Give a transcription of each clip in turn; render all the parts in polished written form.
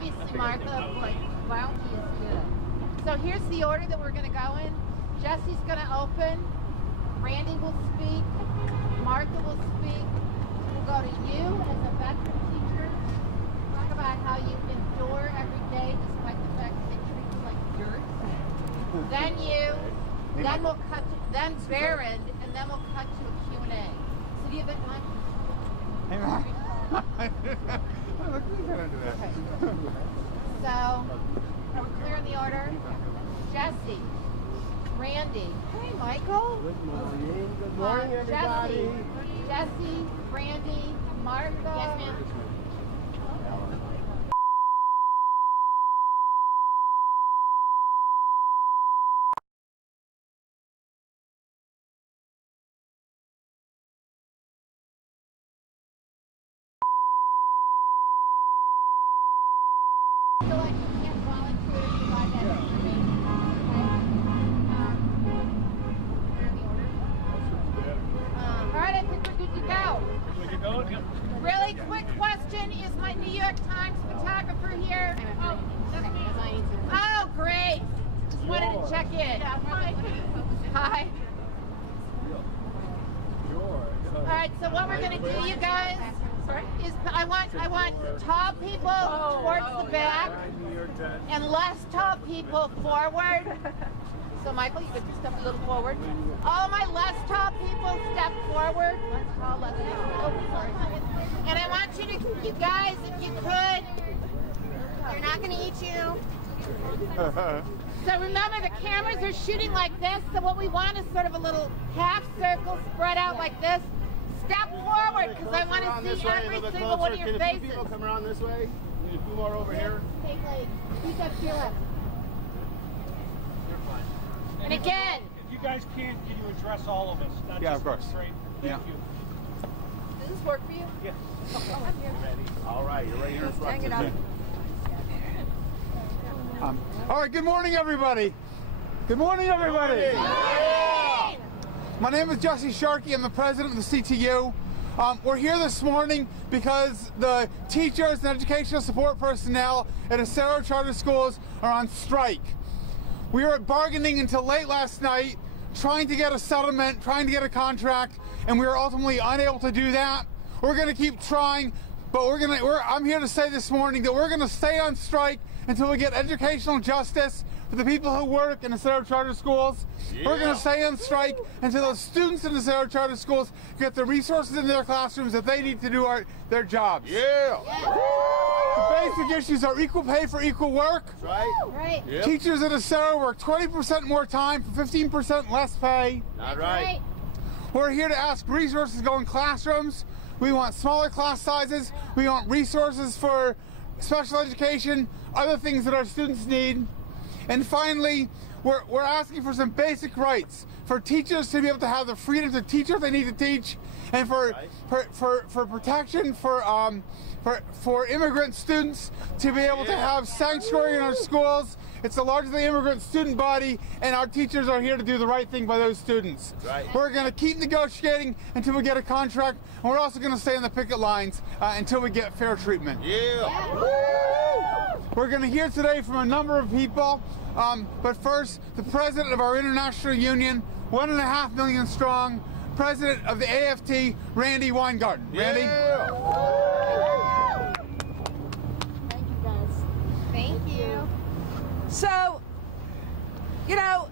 Obviously, Martha, bounty is good. So here's the order that we're going to go in. Jesse's going to open. Randy will speak. Martha will speak. We'll go to you as a veteran teacher. Talk about how you endure every day despite the fact that they treat you like dirt. Then you. Then we'll cut to, then Baron, and then we'll cut to a Q&A. So do you have that mic? Okay. So, are we clear in the order? Jesse, Randy. Hey, Michael. Good morning. Good morning, everybody. Jesse, Randy, Martha. Yes, ma'am. Really quick question, is my New York Times photographer here? Oh, great. Just wanted to check in. Hi. All right, so what we're going to do, you guys, is I want tall people towards the back and less tall people forward. So Michael, you could just step a little forward. All my less tall people step forward. Less tall, less tall. Oh, sorry. And I want you to, you guys, if you could, they're not going to eat you. So remember, the cameras are shooting like this, so what we want is sort of a little half circle spread out like this. Step forward, because I want to see every single one of your faces. People come around this way. We need a few more over here. Take like, speak up to your left. And again, if you guys can you address all of us? Not yeah, just of course. Straight. Thank you. Does this work for you? Yes. Oh, I'm here. Ready? All right, you're right here in front. Hang it up. All right, good morning, everybody. Good morning, everybody. Good morning. My name is Jesse Sharkey. I'm the president of the CTU. We're here this morning because the teachers and educational support personnel at Acero Charter Schools are on strike. We were bargaining until late last night, trying to get a settlement, trying to get a contract, and we were ultimately unable to do that. We're going to keep trying, but I'm here to say this morning that we're going to stay on strike until we get educational justice for the people who work in Acero Charter Schools. Yeah. We're going to stay on strike until those students in Acero Charter Schools get the resources in their classrooms that they need to do their jobs. Yeah. The basic issues are equal pay for equal work. That's right. Right. Yep. Teachers at Acero work 20% more time for 15% less pay. Not right. We're here to ask resources go in classrooms. We want smaller class sizes. We want resources for special education, other things that our students need. And finally, we're asking for some basic rights for teachers to be able to have the freedom to teach what they need to teach, and for protection for immigrant students to be able to have sanctuary in our schools. It's the largest immigrant student body, and our teachers are here to do the right thing by those students. Right. We're going to keep negotiating until we get a contract, and we're also going to stay on the picket lines until we get fair treatment. Yeah. We're going to hear today from a number of people, but first, the president of our international union, 1.5 million strong, president of the AFT, Randy Weingarten. Randy? Yeah. Thank you, guys. Thank you. So, you know,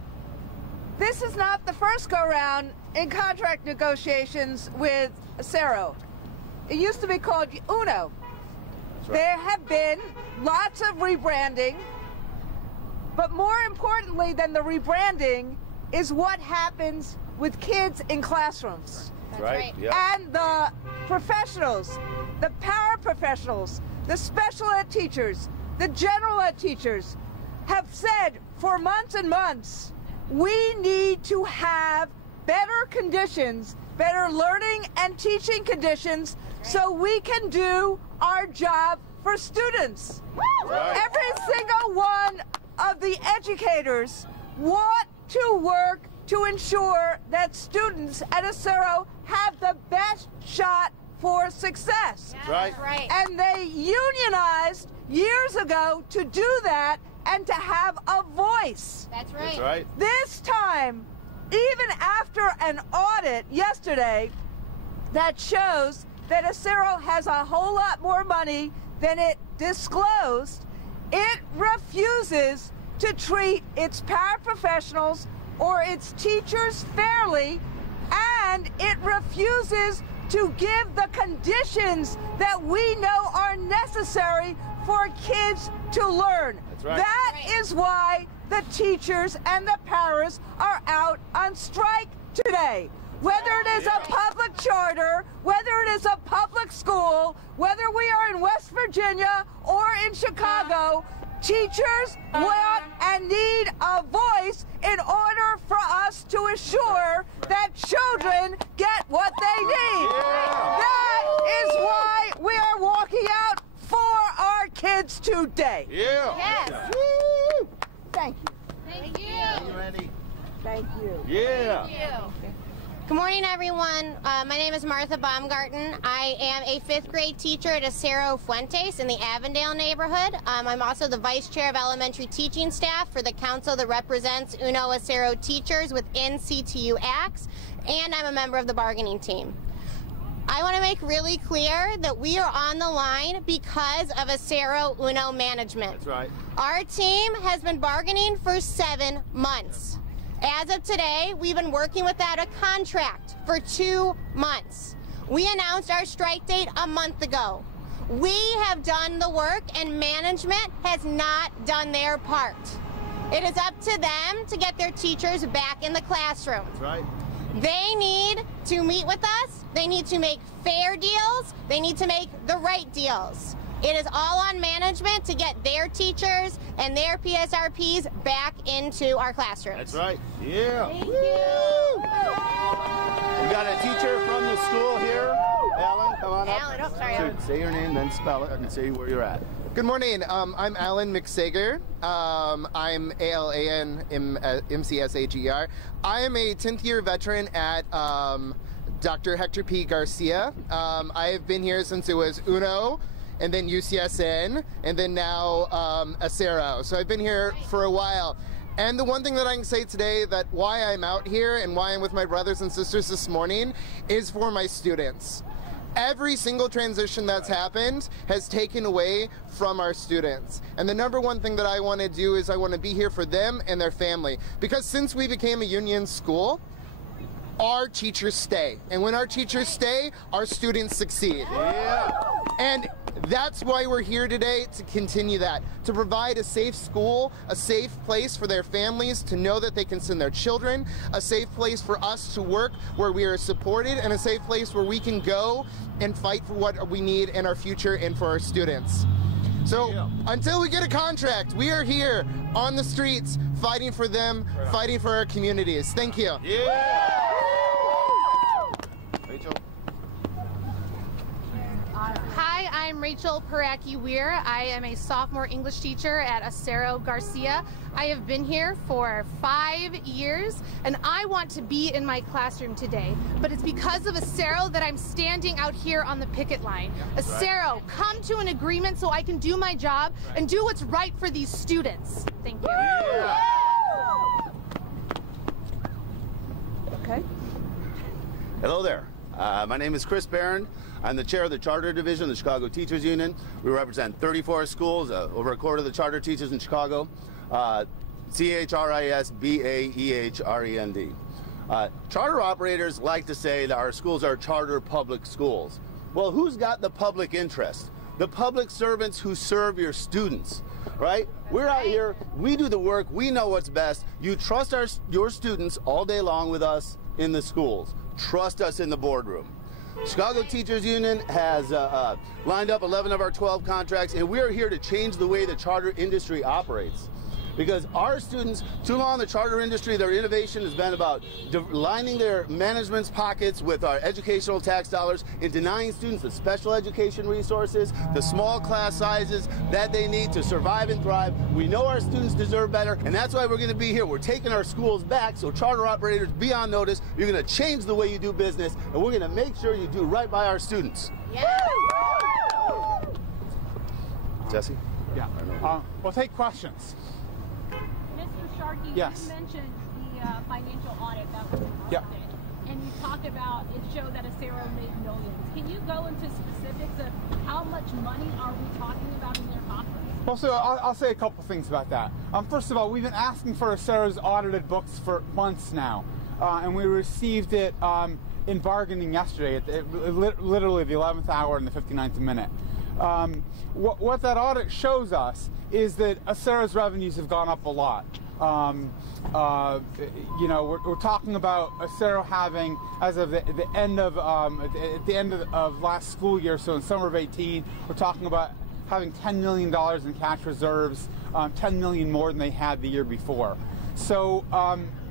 this is not the first go-round in contract negotiations with Acero. It used to be called UNO. Right. There have been lots of rebranding, but more importantly than the rebranding is what happens with kids in classrooms. That's right. Yep. And the professionals, the paraprofessionals, the special ed teachers, the general ed teachers have said for months and months, we need to have better conditions, better learning and teaching conditions so we can do our job for students. Right. Every single one of the educators want to work to ensure that students at Acero have the best shot for success. That's right. That's right. And they unionized years ago to do that and to have a voice. That's right. That's right. This time, even after an audit yesterday that shows that Acero has a whole lot more money than it disclosed, it refuses to treat its paraprofessionals or its teachers fairly, and it refuses to give the conditions that we know are necessary for kids to learn. That's right. That is why the teachers and the paras are out on strike today. Whether it is a public charter, whether it is a public school, whether we are in West Virginia or in Chicago, teachers want and need a voice in order for us to assure that children get what they need. That is why we are walking out for our kids today. Yeah. Yes. Woo! Thank you. Thank you. Randy. Thank you. Yeah. Thank you. Good morning, everyone. My name is Martha Baumgarten. I am a 5th grade teacher at Acero Fuentes in the Avondale neighborhood. I'm also the vice chair of elementary teaching staff for the council that represents UNO Acero teachers within CTU ACTS, and I'm a member of the bargaining team. I want to make really clear that we are on the line because of Acero UNO management. That's right. Our team has been bargaining for 7 months. As of today, we've been working without a contract for 2 months. We announced our strike date a month ago. We have done the work and management has not done their part. It is up to them to get their teachers back in the classroom. That's right. They need to meet with us. They need to make fair deals. They need to make the right deals. It is all on management to get their teachers and their PSRPs back into our classrooms. That's right. Yeah. Thank Woo! you. We got a teacher from the school here. Alan, come on up. Alan, oh, sorry, Alan. Say your name, then spell it. I can see where you're at. Good morning. I'm Alan McSager. I'm ALAN MCSAGER. I am a 10th year veteran at Dr. Hector P. Garcia. I have been here since it was UNO, and then UCSN, and then now Acero. So I've been here for a while. And the one thing that I can say today, that why I'm out here and why I'm with my brothers and sisters this morning, is for my students. Every single transition that's happened has taken away from our students. And the number one thing that I want to do is I want to be here for them and their family. Because since we became a union school, our teachers stay. And when our teachers stay, our students succeed. Yeah. And that's why we're here today, to continue that, to provide a safe school, a safe place for their families to know that they can send their children, a safe place for us to work where we are supported, and a safe place where we can go and fight for what we need in our future and for our students. So until we get a contract, we are here on the streets fighting for them, fighting for our communities. Thank you. Yeah. Rachel. Hi, I'm Rachel Paraki-Weir. I am a sophomore English teacher at Acero Garcia. I have been here for 5 years, and I want to be in my classroom today. But it's because of Acero that I'm standing out here on the picket line. Acero, come to an agreement so I can do my job and do what's right for these students. Thank you. Yeah. Okay. Hello there. My name is Chris Barron. I'm the chair of the Charter Division of the Chicago Teachers Union. We represent 34 schools, over a quarter of the charter teachers in Chicago. CHRISBAEHREND. Charter operators like to say that our schools are charter public schools. Well, who's got the public interest? The public servants who serve your students, right? We're out here, we do the work, we know what's best. You trust your students all day long with us in the schools. Trust us in the boardroom. Chicago Teachers Union has lined up 11 of our 12 contracts, and we are here to change the way the charter industry operates. because our students, too long in the charter industry, their innovation has been about lining their management's pockets with our educational tax dollars and denying students the special education resources, the small class sizes that they need to survive and thrive. We know our students deserve better, and that's why we're going to be here. We're taking our schools back, so charter operators, be on notice. You're going to change the way you do business, and we're going to make sure you do right by our students. Yeah. Jesse? Yeah. We'll take questions. Mr. Sharkey, yes. You mentioned the financial audit that was conducted, yep. and you talked about it showed that Acero made millions. Can you go into specifics of how much money are we talking about in their coffers? Well, so I'll say a couple things about that. First of all, we've been asking for Acero's audited books for months now, and we received it in bargaining yesterday, at literally the 11th hour and the 59th minute. What that audit shows us is that Acero's revenues have gone up a lot. You know, we're talking about Acero having, as of the end of at the end of last school year, so in summer of 18, we're talking about having $10 million in cash reserves, $10 million more than they had the year before. So,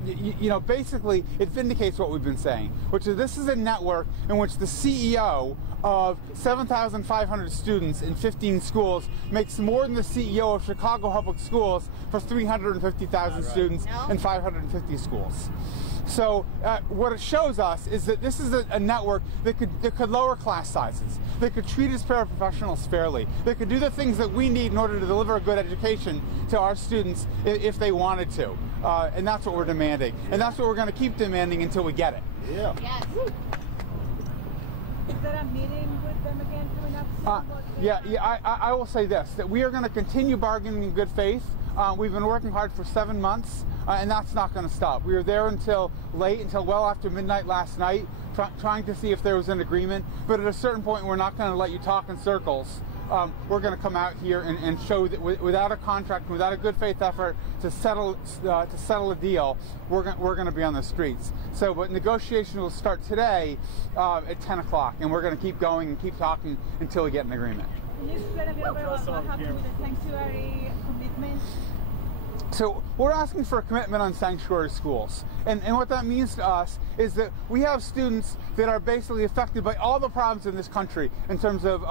you know, basically, it vindicates what we've been saying, which is this is a network in which the CEO of 7,500 students in 15 schools makes more than the CEO of Chicago Public Schools for 350,000 students in 550 schools. So what it shows us is that this is a network that could lower class sizes, that could treat its paraprofessionals fairly, that could do the things that we need in order to deliver a good education to our students if they wanted to. And that's what we're demanding. And that's what we're going to keep demanding until we get it. Yeah. Yes. Is there a meeting with them again coming up? I will say this, that we are going to continue bargaining in good faith. We've been working hard for 7 months, and that's not going to stop. We were there until well after midnight last night, trying to see if there was an agreement. But at a certain point, we're not going to let you talk in circles. We're going to come out here and show that without a contract, without a good faith effort to settle a deal, we're going to be on the streets. So, but negotiations will start today at 10 o'clock, and we're going to keep going and keep talking until we get an agreement. Can you explain a little bit about what happened with the sanctuary commitment? So we're asking for a commitment on sanctuary schools. And what that means to us is that we have students that are basically affected by all the problems in this country in terms of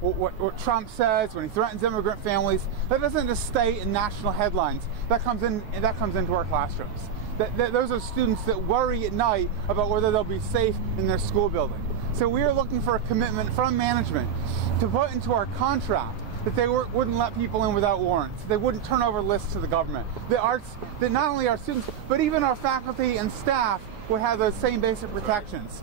what Trump says when he threatens immigrant families. That doesn't just stay in national headlines. That comes into our classrooms. Those are students that worry at night about whether they'll be safe in their school building. So we are looking for a commitment from management to put into our contract that they wouldn't let people in without warrants. They wouldn't turn over lists to the government. That not only our students, but even our faculty and staff would have those same basic protections.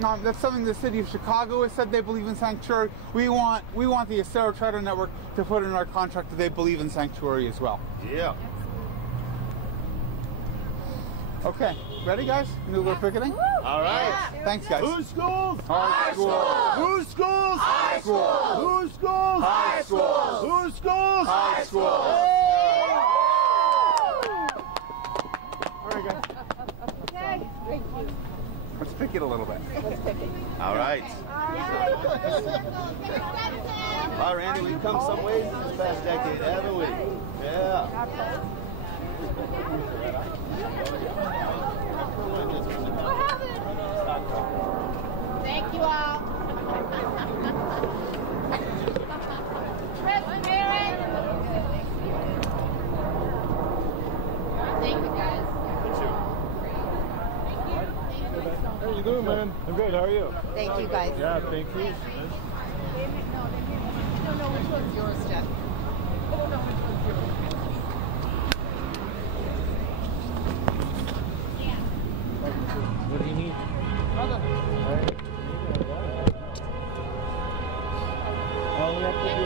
That's something the city of Chicago has said they believe in sanctuary. We want the Acero Charter Network to put in our contract that they believe in sanctuary as well. Yeah. Okay, ready guys? New little picketing? All right. Yeah. Thanks guys. Whose schools? Our school. Whose schools? High school. Whose schools? High schools. Whose schools? High school. Very good. Okay. Thank you. Let's pick it a little bit. All right. Wow, Randy, we've come some ways in this past decade, haven't we? Yeah. Thank you all. Thank you guys. How you doing, man? I'm good. How are you? Thank you guys. Yeah, thank you. I don't know which one's yours, Jeff. I don't know which one's yours. What do you need? All we have to do